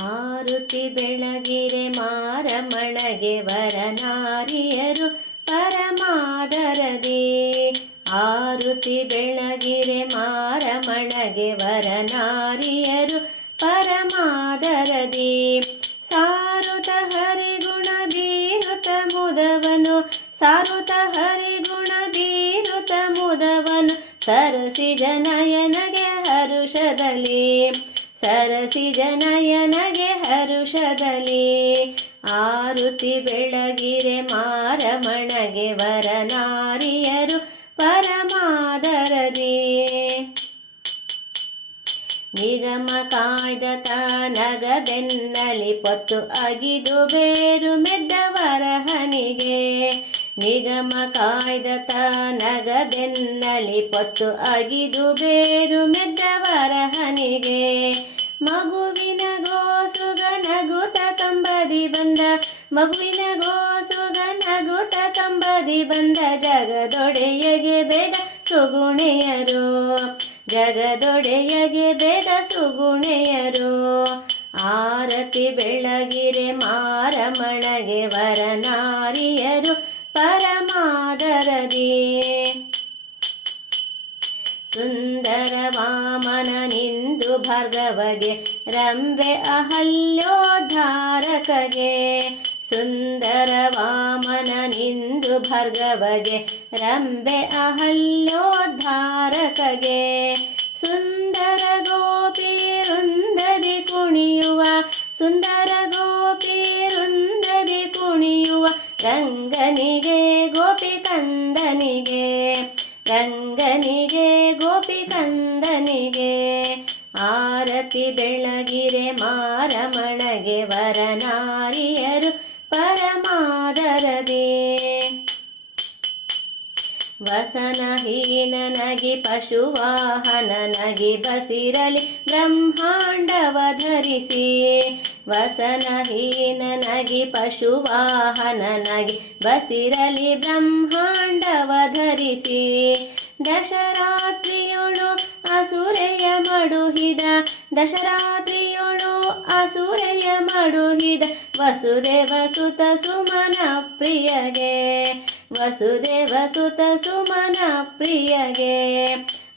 ಆರುತಿ ಬೆಳಗಿರೆ ಮಾರಮಣಗೆ ವರನಾರಿಯರು ಪರಮಾದರದಿ. ಆರುತಿ ಬೆಳಗಿರೆ ಮಾರಮಣಗೆ ವರನಾರಿಯರು ಪರಮಾದರದಿ. ಸಾರುತ ಹರಿಗುಣ ಬೀರುತ ಮುದವನು, ಸಾರುತ ಹರಿಗುಣ ಬೀರುತ ಮುದವನು, ಸರಸಿ ಜನಯನಗೆ ಹರುಷದಲ್ಲಿ. ಸರಸಿ ಜನಯನಗೆ ಹರುಷದಲ್ಲಿ ಆರುತಿ ಬೆಳಗಿರೆ ಮಾರಮಣಗೆ ವರನಾರಿಯರು ಪರಮಾದರದಿ. ನಿಗಮ ಕಾಯ್ದ ತಾನಗ ಬೆನ್ನಲಿ ಪೊತ್ತು ಅಗಿದು ಬೇರು ಮೆದ್ದವರಹನಿಗೆ. ನಿಗಮ ಕಾಯ್ದ ತಾನಗ ಬೆನ್ನಲಿ ಪೊತ್ತು ಅಗಿದು ಬೇರು ಮೆದ್ದವರ ಹನಿಗೆ ಮಗುವಿನ ಗೋಸುಗ ನಗುತ ಕಂಬದಿ ಬಂದ, ಮಗುವಿನ ಗೋಸುಗ ನಗುತ ಕಂಬದಿ ಬಂದ, ಜಗದೊಡೆಯಗೆ ಬೇಗ ಸುಗುಣೆಯರು. ಜಗದೊಡೆಯಗೆ ಬೇಗ ಸುಗುಣೆಯರು. ಆರತಿ ಬೆಳಗಿರೆ ಮಾರಮಣಗೆ ವರನಾರಿಯರು ಪರಮಾದರದಿ. ಸುಂದರ ವಾಮನ ಭಾರ್ಗವಗೆ, ರಂಬೆ ಅಹಲ್ಯೋದ್ಧಾರಕಗೆ ಸುಂದರ ವಾಮನ ನಿಂದು ಭಾರ್ಗವಗೆ, ರಂಬೆ ಅಹಲ್ಯೋದ್ಧಾರಕಗೆ ಸುಂದರ ಗೋಪಿ ರುಂದದಿ ಕುಣಿಯುವ, ಸುಂದರ ಗೋಪಿ ರುಂದದಿ ಕುಣಿಯುವ ರಂಗನಿಗೆ ಗೋಪಿ ಕಂದನಿಗೆ ರಂಗನಿಗೆ ಗೋಪಿ ಕಂದನಿಗೆ ಬೆಳಗಿರೆ ಮಾರಮಣಗೆ ವರನಾರಿಯರು ಪರಮಾದರದೇ. ವಸನಹೀನನಗಿ ಪಶುವಾಹನನಗಿ ಬಸಿರಲಿ ಬ್ರಹ್ಮಾಂಡವ ಧರಿಸಿ ವಸನಹೀನನಗಿ ಪಶುವಾಹನನಗಿ ಬಸಿರಲಿ ಬ್ರಹ್ಮಾಂಡವ ಧರಿಸಿ ದಶರಾತ್ರಿಯೊಳು ಅಸುರೆಯ ಮಡುಹಿದ ದಶರಾತ್ರಿಯೊಳು ಅಸುರೆಯ ಮಡುಹಿದ ವಸುದೇವ ಸುತ ಸುಮನ ಪ್ರಿಯಗೆ. ವಸುದೇವ ಸುತ ಸುಮನ ಪ್ರಿಯಗೆ.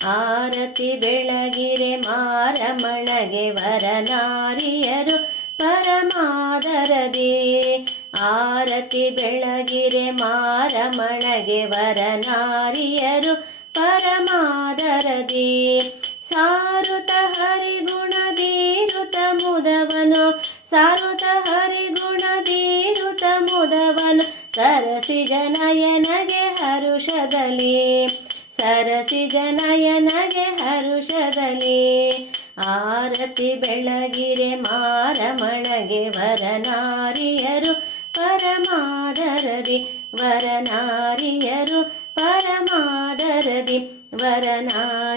ಆರತಿ ಬೆಳಗಿರೆ ಮಾರಮಣಗೆ ವರನಾರಿಯರು ಪರಮಾದರದಿ. ಆರತಿ ಬೆಳಗಿರೆ ಮಾರಮಣಗೆ ವರನಾರಿಯರು ಪರಮಾದರದಿ. ಸಾರುತ ಹರಿಗುಣ ಬೀರುತ ಮುದವನು. ಸಾರುತ ಹರಿಗುಣ ಬೀರುತ ಮುದವನು. ಸರಸಿ ಜನಯನಗೆ ಹರುಷದಲ್ಲಿ. ಸರಸಿ ಜನಯನಗೆ ಹರುಷದಲ್ಲಿ. ಆರತಿ ಬೆಳಗಿರೆ ಮಾರಮಣಗೆ ವರನಾರಿಯರು. ಪರಮಾದರದಿ ವರನಾರಿಯರು. ಪರಮಾದರದಿ ವರನಾರಿಯರು ಪರಮಾದರದಿ